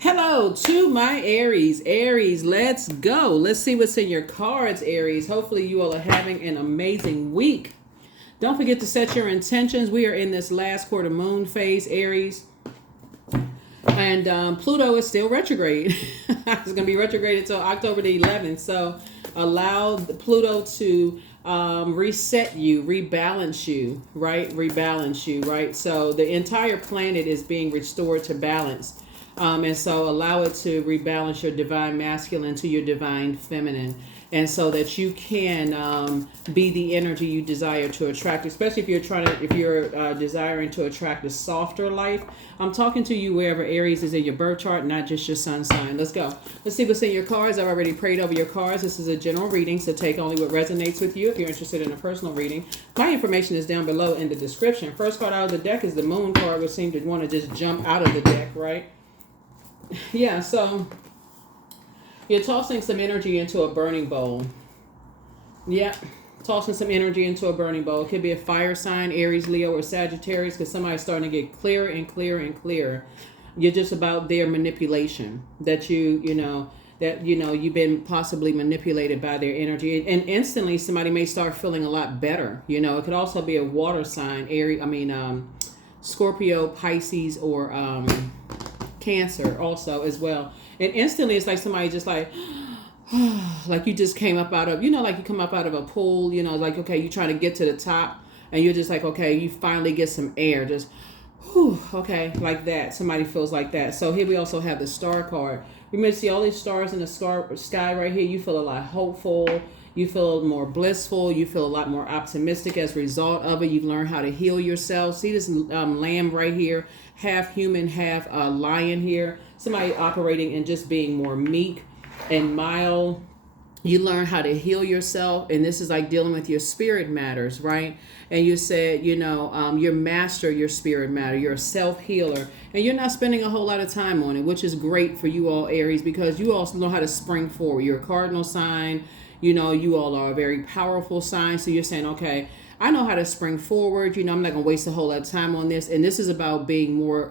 Hello to my Aries. Aries, let's go. Let's see what's in your cards, Aries. Hopefully, you all are having an amazing week. Don't forget to set your intentions. We are in this last quarter moon phase, Aries. And Pluto is still retrograde. It's going to be retrograde until October the 11th. So allow Pluto to reset you, rebalance you, right? Rebalance you, right? So the entire planet is being restored to balance. And so allow it to rebalance your divine masculine to your divine feminine. And so that you can be the energy you desire to attract, especially if you're desiring to attract a softer life. I'm talking to you wherever Aries is in your birth chart, not just your sun sign. Let's go. Let's see what's in your cards. I've already prayed over your cards. This is a general reading, so take only what resonates with you. If you're interested in a personal reading, my information is down below in the description. First card out of the deck is the Moon card, which seems to want to just jump out of the deck, right? Yeah, so you're tossing some energy into a burning bowl. Yeah, tossing some energy into a burning bowl. It could be a fire sign, Aries, Leo, or Sagittarius, because somebody's starting to get clearer and clearer and clearer. You're just about their manipulation, that you've been possibly manipulated by their energy. And instantly somebody may start feeling a lot better. It could also be a water sign, Scorpio, Pisces, or Cancer also as well. And instantly it's like somebody just like like you just came up out of, like you come up out of a pool, like, okay, you're trying to get to the top and you're just like, okay, you finally get some air, just whew, okay, like that. Somebody feels like that. So here we also have the star card. You may see all these stars in the sky right here. You feel a lot hopeful. You feel more blissful. You feel a lot more optimistic as a result of it. You've learned how to heal yourself. See this lamb right here, half human, half lion here. Somebody operating and just being more meek and mild. You learn how to heal yourself, and this is like dealing with your spirit matters, right? And you said, you master your spirit matter. You're a self-healer, and you're not spending a whole lot of time on it, which is great for you all, Aries, because you also know how to spring forward. You're a cardinal sign. You all are a very powerful sign. So you're saying, okay, I know how to spring forward. I'm not going to waste a whole lot of time on this. And this is about being more,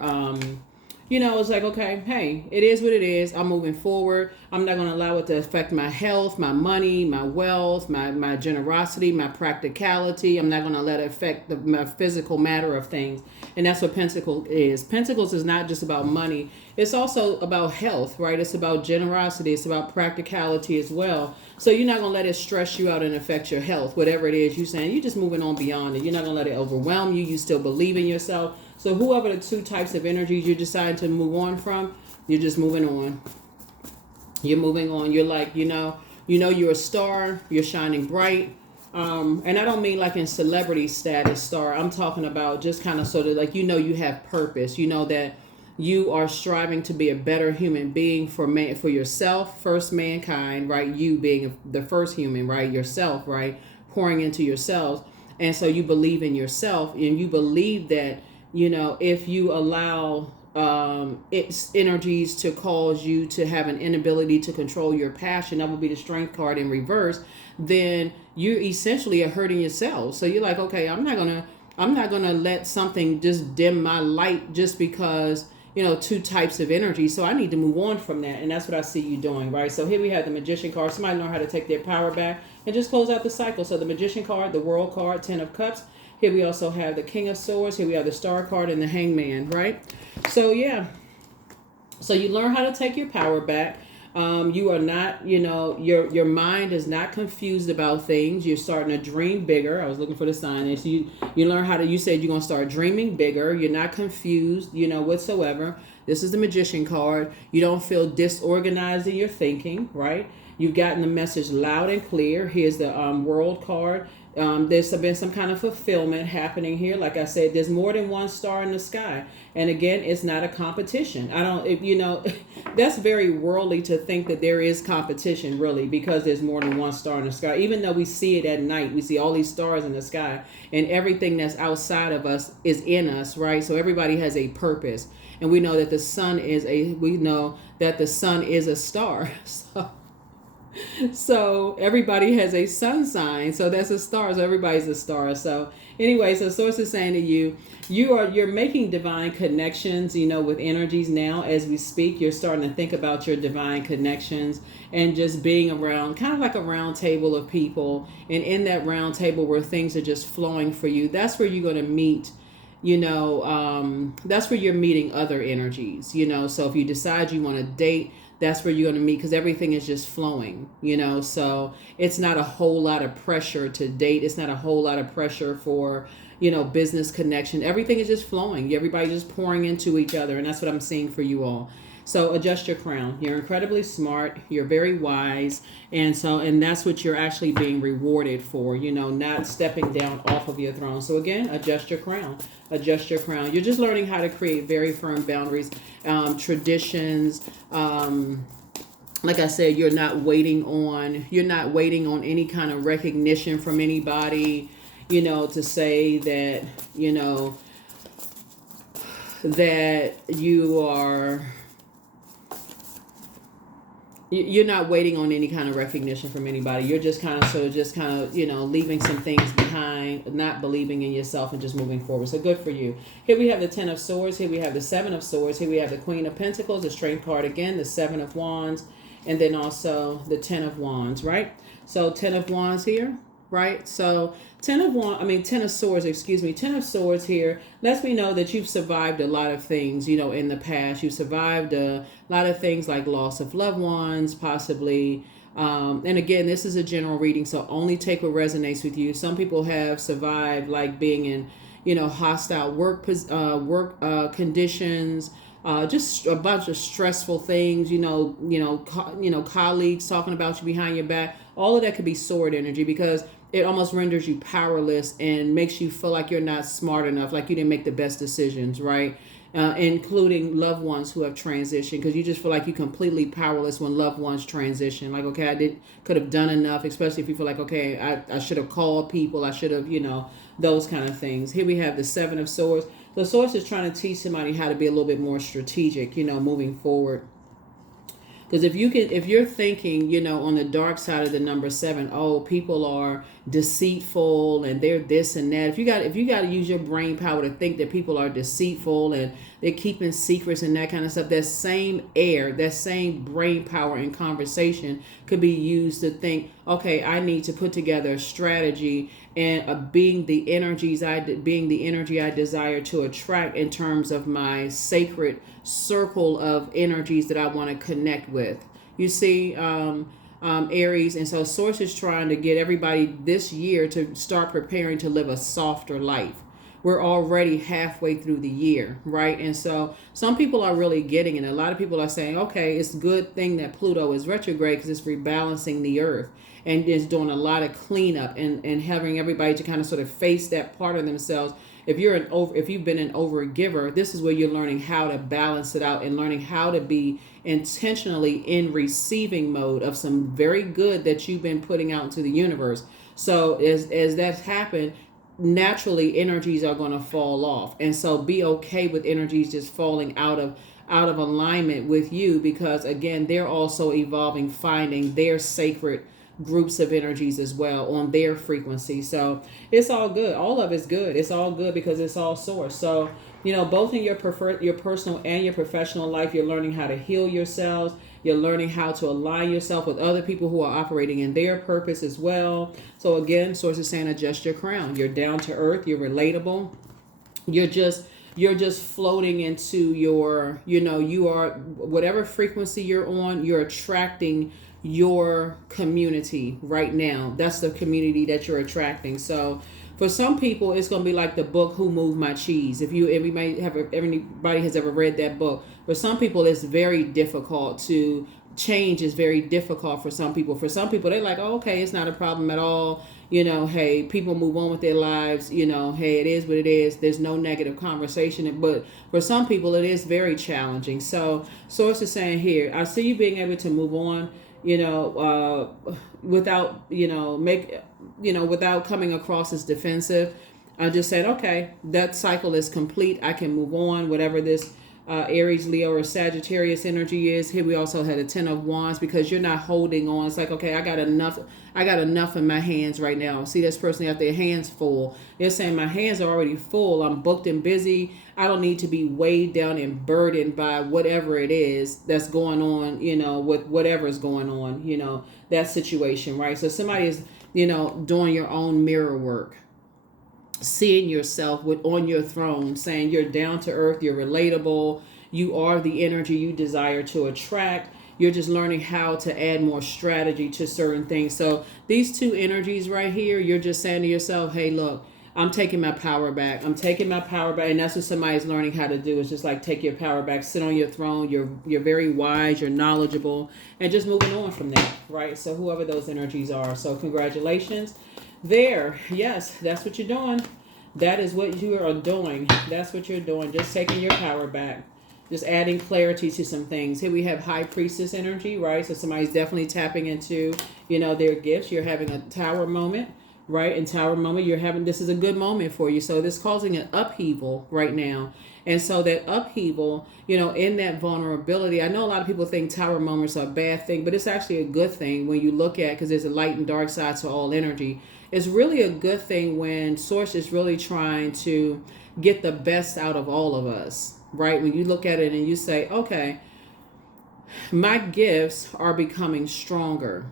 it's like, okay, hey, it is what it is. I'm moving forward. I'm not going to allow it to affect my health, my money, my wealth, my generosity, my practicality. I'm not going to let it affect my physical matter of things. And that's what Pentacles is. Pentacles is not just about money. It's also about health, right? It's about generosity. It's about practicality as well. So you're not going to let it stress you out and affect your health. Whatever it is you're saying, you're just moving on beyond it. You're not going to let it overwhelm you. You still believe in yourself. So whoever the two types of energies you decide to move on from, you're just moving on. You're moving on. You're like, you're a star. You're shining bright. And I don't mean like in celebrity status star. I'm talking about just kind of sort of like, you have purpose. That you are striving to be a better human being for yourself, first mankind, right? You being the first human, right? Yourself, right? Pouring into yourselves. And so you believe in yourself, and you believe that, if you allow its energies to cause you to have an inability to control your passion, that would be the strength card in reverse, then you essentially are hurting yourself. So you're like, okay, I'm not gonna let something just dim my light just because, two types of energy. So I need to move on from that. And that's what I see you doing, right? So here we have the Magician card. Somebody know how to take their power back and just close out the cycle. So the Magician card, the World card, 10 of Cups. Here we also have the King of Swords. Here we have the Star card and the Hangman, right? So yeah. So you learn how to take your power back. You are not, your mind is not confused about things. You're starting to dream bigger. I was looking for the sign. So you learn how to, you said you're going to start dreaming bigger. You're not confused, whatsoever. This is the Magician card. You don't feel disorganized in your thinking, right? You've gotten the message loud and clear. Here's the World card. There's been some kind of fulfillment happening here. Like I said, there's more than one star in the sky. And again, it's not a competition. That's very worldly to think that there is competition, really, because there's more than one star in the sky. Even though we see it at night, we see all these stars in the sky, and everything that's outside of us is in us, right? So everybody has a purpose. And we know that the sun is a star. So So everybody has a sun sign, so that's a star. So everybody's a star. So anyway, so source is saying to you, you're making divine connections, with energies now as we speak. You're starting to think about your divine connections and just being around, kind of like a round table of people. And in that round table where things are just flowing for you, that's where you're going to meet. That's where you're meeting other energies. So if you decide you want to date, that's where you're going to meet, because everything is just flowing. So it's not a whole lot of pressure to date. It's not a whole lot of pressure for business connection. Everything is just flowing. Everybody just pouring into each other, and that's what I'm seeing for you all. So adjust your crown. You're incredibly smart. You're very wise. And that's what you're actually being rewarded for, not stepping down off of your throne. So again, adjust your crown. Adjust your crown. You're just learning how to create very firm boundaries, traditions. Like I said, you're not waiting on any kind of recognition from anybody, to say that, that you're not waiting on any kind of recognition from anybody. You're just kind of leaving some things behind, not believing in yourself, and just moving forward. So good for you. Here we have the 10 of Swords. Here we have the 7 of Swords. Here we have the Queen of Pentacles, the Strength card again, the 7 of Wands, and then also the 10 of Wands, right? So 10 of Wands here, right? So 10 of Swords, 10 of Swords here lets me know that you've survived a lot of things, in the past. You've survived a lot of things like loss of loved ones, possibly. And again, this is a general reading, so only take what resonates with you. Some people have survived like being in, hostile work conditions, just a bunch of stressful things, colleagues talking about you behind your back. All of that could be sword energy, because it almost renders you powerless and makes you feel like you're not smart enough, like you didn't make the best decisions, right? Including loved ones who have transitioned, because you just feel like you're completely powerless when loved ones transition. Like, okay, could have done enough, especially if you feel like, okay, I should have called people, I should have, those kind of things. Here we have the 7 of Swords. The Swords is trying to teach somebody how to be a little bit more strategic, moving forward. Because if you're thinking, on the dark side of the number 7, oh, people are deceitful and they're this and that. If you got to use your brain power to think that people are deceitful and they're keeping secrets and that kind of stuff, that same brain power and conversation could be used to think, okay, I need to put together a strategy and being the energy I desire to attract in terms of my sacred circle of energies that I want to connect with. You see, Aries, and so Source is trying to get everybody this year to start preparing to live a softer life. We're already halfway through the year, right? And so some people are really getting it. A lot of people are saying, okay, it's a good thing that Pluto is retrograde because it's rebalancing the earth and is doing a lot of cleanup and having everybody to kind of sort of face that part of themselves. If you've been an overgiver, this is where you're learning how to balance it out and learning how to be intentionally in receiving mode of some very good that you've been putting out into the universe. So as that's happened, naturally energies are going to fall off, and so be okay with energies just falling out of alignment with you, because again, they're also evolving, finding their sacred groups of energies as well on their frequency. So it's all good. All of it's good. It's all good because it's all source. So both in your personal and your professional life, you're learning how to heal yourselves. You're learning how to align yourself with other people who are operating in their purpose as well. So again, Source is saying adjust your crown. You're down to earth. You're relatable. You're just floating into your, you are whatever frequency you're on, you're attracting your community right now. That's the community that you're attracting. So for some people, it's going to be like the book Who Moved My Cheese. If anybody has ever read that book. For some people, it's very difficult to change. Is very difficult for some people. For some people, they're like, oh, okay, it's not a problem at all. Hey, people move on with their lives. Hey, it is what it is. There's no negative conversation. But for some people, it is very challenging. So Source is saying here, I see you being able to move on, without, without coming across as defensive. I just said, okay, that cycle is complete. I can move on, whatever this Aries, Leo, or Sagittarius energy is. Here we also had a 10 of Wands, because you're not holding on. It's like, okay, I got enough in my hands right now. See this person out there, hands full. They're saying my hands are already full. I'm booked and busy. I don't need to be weighed down and burdened by whatever it is that's going on, with whatever's going on, that situation, right? So somebody is, doing your own mirror work, seeing yourself on your throne, saying you're down to earth, you're relatable, you are the energy you desire to attract. You're just learning how to add more strategy to certain things. So these two energies right here, you're just saying to yourself, hey, look, I'm taking my power back. I'm taking my power back. And that's what somebody's learning how to do, is just like take your power back, sit on your throne. You're very wise, you're knowledgeable, and just moving on from that, right? So whoever those energies are. So congratulations. There, yes, that's what you're doing. That is what you are doing. That's what you're doing. Just taking your power back. Just adding clarity to some things. Here we have High Priestess energy, right? So somebody's definitely tapping into, their gifts. You're having a tower moment, right? In tower moment, this is a good moment for you. So this is causing an upheaval right now. And so that upheaval, in that vulnerability, I know a lot of people think tower moments are a bad thing, but it's actually a good thing when you look at, because there's a light and dark side to all energy. It's really a good thing when Source is really trying to get the best out of all of us, right? When you look at it and you say, okay, my gifts are becoming stronger.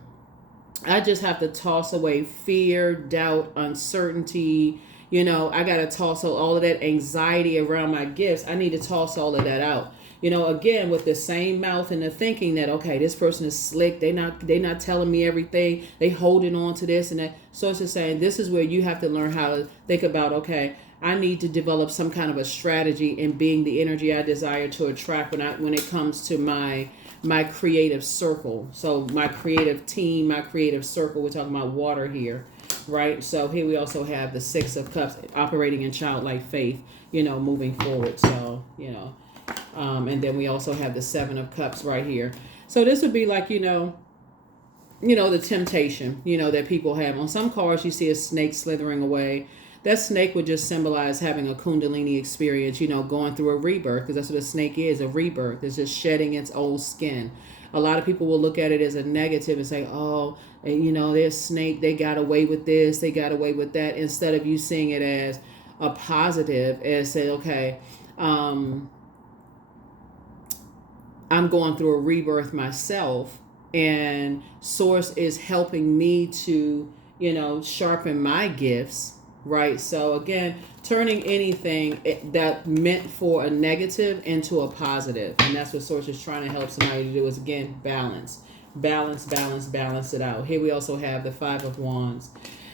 I just have to toss away fear, doubt, uncertainty. I got to toss all of that anxiety around my gifts. I need to toss all of that out. Again, with the same mouth and the thinking that, okay, this person is slick. They not telling me everything. They holding on to this and that. So it's just saying, this is where you have to learn how to think about, okay, I need to develop some kind of a strategy in being the energy I desire to attract when it comes to my creative circle. So my creative team, my creative circle, we're talking about water here, right? So here we also have the 6 of Cups, operating in childlike faith, moving forward. So, and then we also have the 7 of Cups right here. So this would be like, the temptation, that people have. On some cards, you see a snake slithering away. That snake would just symbolize having a Kundalini experience, going through a rebirth, because that's what a snake is, a rebirth. It's just shedding its old skin. A lot of people will look at it as a negative and say, oh, they're a snake, they got away with this, they got away with that, instead of you seeing it as a positive, as say, okay, I'm going through a rebirth myself, and Source is helping me to, sharpen my gifts. Right. So again, turning anything that meant for a negative into a positive. And that's what Source is trying to help somebody to do, is, again, balance it out. Here we also have the 5 of Wands.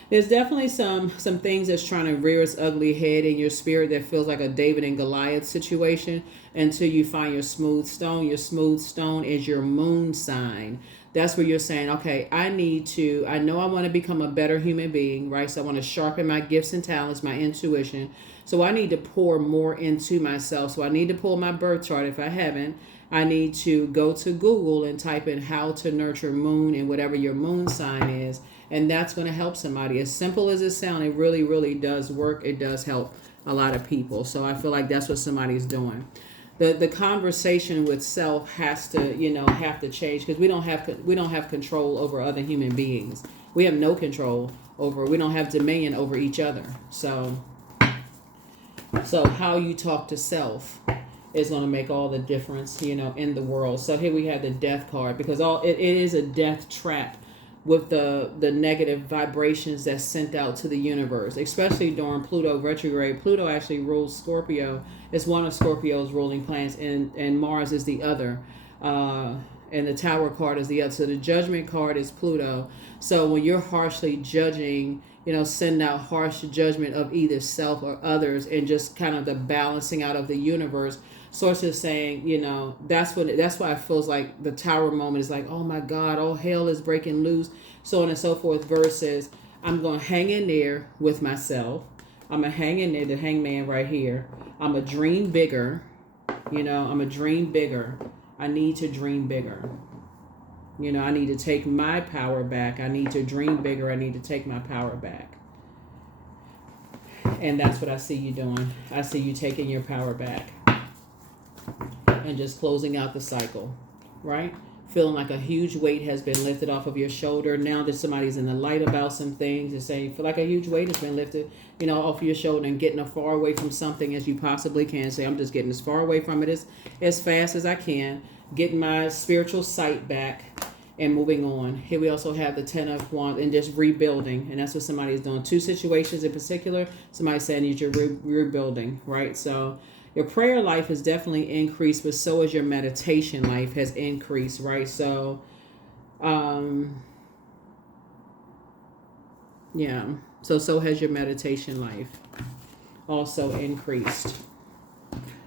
There's definitely some things that's trying to rear its ugly head in your spirit that feels like a David and Goliath situation until you find your smooth stone. Your smooth stone is your moon sign. That's where you're saying, okay, I know I want to become a better human being, right? So I want to sharpen my gifts and talents, my intuition. So I need to pour more into myself. So I need to pull my birth chart if I haven't. I need to go to Google and type in how to nurture moon and whatever your moon sign is. And that's going to help somebody. As simple as it sounds, it really, really does work. It does help a lot of people. So I feel like that's what somebody's doing. The conversation with self has to change, because we don't have control over other human beings. We have no control over. We don't have dominion over each other. So how you talk to self is going to make all the difference, in the world. So here we have the Death card, because it is a death trap with the negative vibrations that's sent out to the universe, especially during Pluto retrograde. Pluto actually rules Scorpio. It's one of Scorpio's ruling planets, and Mars is the other. And the Tower card is the other. So the Judgment card is Pluto. So when you're harshly judging, send out harsh judgment of either self or others, and just kind of the balancing out of the universe. Source is saying, that's why it feels like the Tower moment is like, oh my God, all hell is breaking loose, so on and so forth, versus I'm going to hang in there with myself. I'm going to hang in there, the hangman right here. I'm going to dream bigger. I'm going to dream bigger. I need to dream bigger. I need to take my power back. I need to dream bigger. I need to take my power back. And that's what I see you doing. I see you taking your power back. and just closing out the cycle, right? Feeling like a huge weight has been lifted off of your shoulder. Now that somebody's in the light about some things, and saying, feel like a huge weight has been lifted, off of your shoulder, and getting as far away from something as you possibly can. Say, I'm just getting as far away from it as fast as I can, getting my spiritual sight back, and moving on. Here we also have the Ten of Wands and just rebuilding, and that's what somebody is doing. Two situations in particular, somebody's saying you're rebuilding, right? So your prayer life has definitely increased, but so has your meditation life has increased, right? So, yeah. So has your meditation life also increased.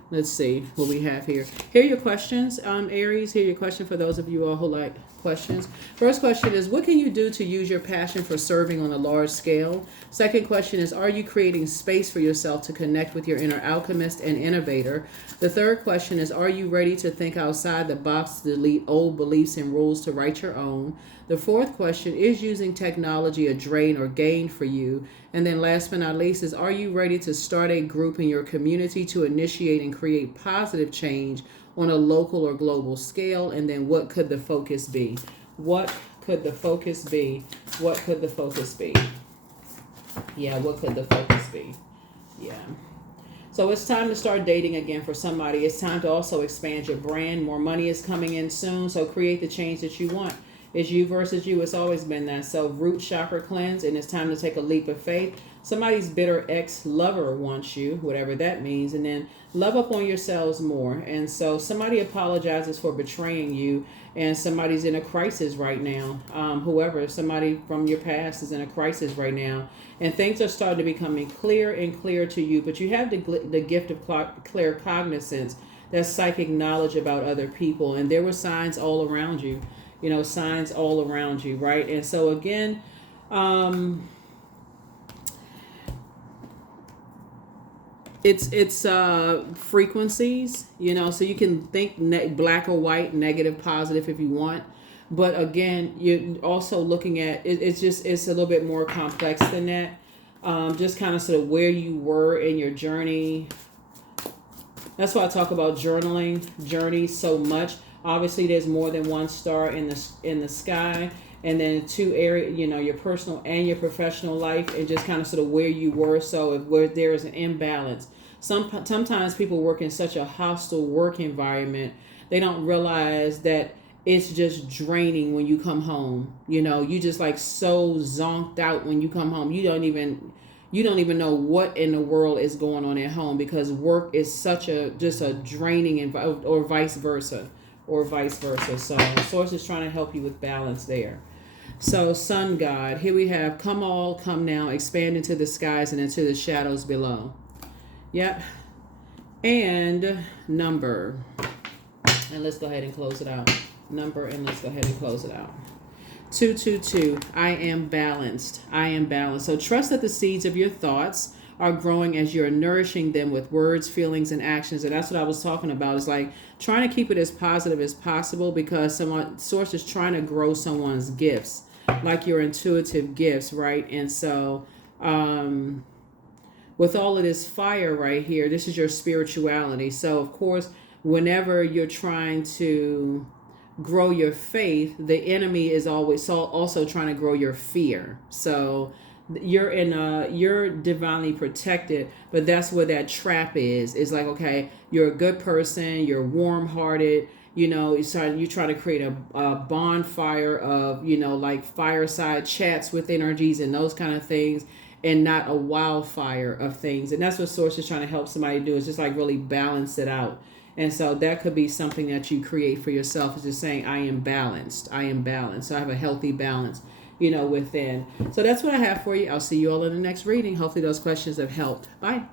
Let's see what we have here. Here are your questions, Aries. Here are your question for those of you all who like questions. First question is, what can you do to use your passion for serving on a large scale? Second question is, are you creating space for yourself to connect with your inner alchemist and innovator? The third question is, are you ready to think outside the box to delete old beliefs and rules to write your own? The fourth question is, using technology a drain or gain for you? And then last but not least is, are you ready to start a group in your community to initiate and create positive change on a local or global scale? And then what could the focus be? What could the focus be? What could the focus be? Yeah, what could the focus be? Yeah. So it's time to start dating again for somebody. It's time to also expand your brand. More money is coming in soon, so create the change that you want. It's you versus you. It's always been that. So root chakra cleanse, and it's time to take a leap of faith. Somebody's bitter ex-lover wants you, whatever that means. And then love up on yourselves more. And so somebody apologizes for betraying you, and somebody's in a crisis right now. Somebody from your past is in a crisis right now. And things are starting to becoming clear and clear to you. But you have the gift of clear cognizance, that psychic knowledge about other people. And there were signs all around you. Signs all around you, right? And so again, it's frequencies, so you can think black or white, negative, positive if you want. But again, you're also looking at it, it's a little bit more complex than that. Just kind of sort of where you were in your journey. That's why I talk about journey so much. Obviously, there's more than one star in the sky, and then two areas, your personal and your professional life, and just kind of sort of where you were. So if there is an imbalance, sometimes people work in such a hostile work environment, they don't realize that it's just draining when you come home. You just like so zonked out when you come home. You don't even know what in the world is going on at home, because work is such a draining or vice versa. So Source is trying to help you with balance there. So Sun God, here we have, come all, come now, expand into the skies and into the shadows below. Yep. And number. And let's go ahead and close it out. Number, and let's go ahead and close it out. 222. I am balanced. I am balanced. So trust that the seeds of your thoughts are growing as you're nourishing them with words, feelings, and actions. And that's what I was talking about. It's like trying to keep it as positive as possible, because Source is trying to grow someone's gifts, like your intuitive gifts, right? And so with all of this fire right here, this is your spirituality. So of course, whenever you're trying to grow your faith, the enemy is always also trying to grow your fear. So you're divinely protected, but that's where that trap is. It's like, okay, you're a good person, you're warm-hearted, you try to create a bonfire of, like fireside chats with energies and those kind of things, and not a wildfire of things. And that's what Source is trying to help somebody do, is just like really balance it out. And so that could be something that you create for yourself, is just saying, I am balanced. I am balanced. So I have a healthy balance, within. So that's what I have for you. I'll see you all in the next reading. Hopefully those questions have helped. Bye.